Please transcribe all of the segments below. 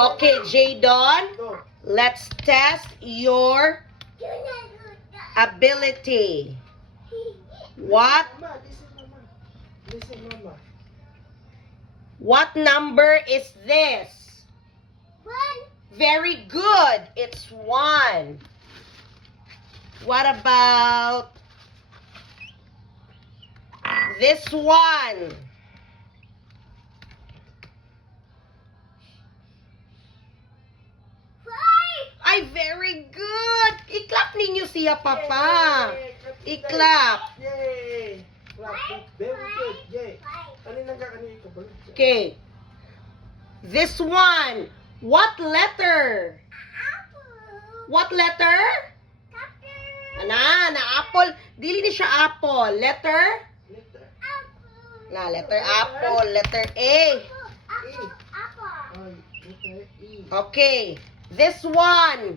Okay, Jadon, let's test your ability. What? Mama, listen, Mama. Listen, Mama. What number is this? 1. Very good. It's 1. What about this one? 5. Ay, very good. I-clap ninyo siya, Papa. I-clap. Yay! Clap. Very good. Yay. Kanina ka, kanina ka. Balik siya. Okay. This one. What letter? Apple. What letter? Copter. Ana, na apple. Dili ni siya apple. Letter? Letter. Apple. Na, letter apple. Letter A. Apple. Apple. Ay, letter E. Okay. This one.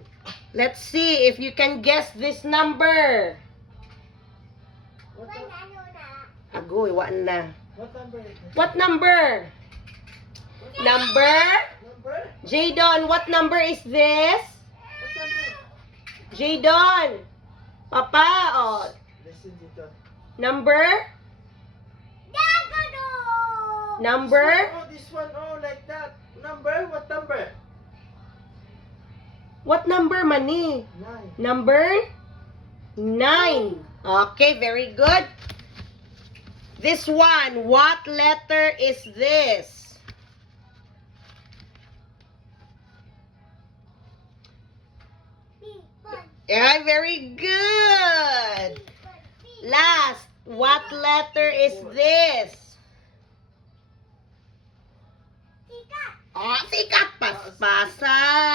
Let's see if you can guess this number. What, Ano na? Agoy, waan na. what number is it? What number? Number? Number? Jadon, what number is this? What number? Jadon. Papa, oh. Listen dito. Number? Dagado. Number? This one, oh, like that. Number? What number? What number, Mani? 9. Number? 9. Okay, very good. This one, what letter is this? Yeah, very good. Last, what letter is this? Sikat. Oh, sikat, paspasan.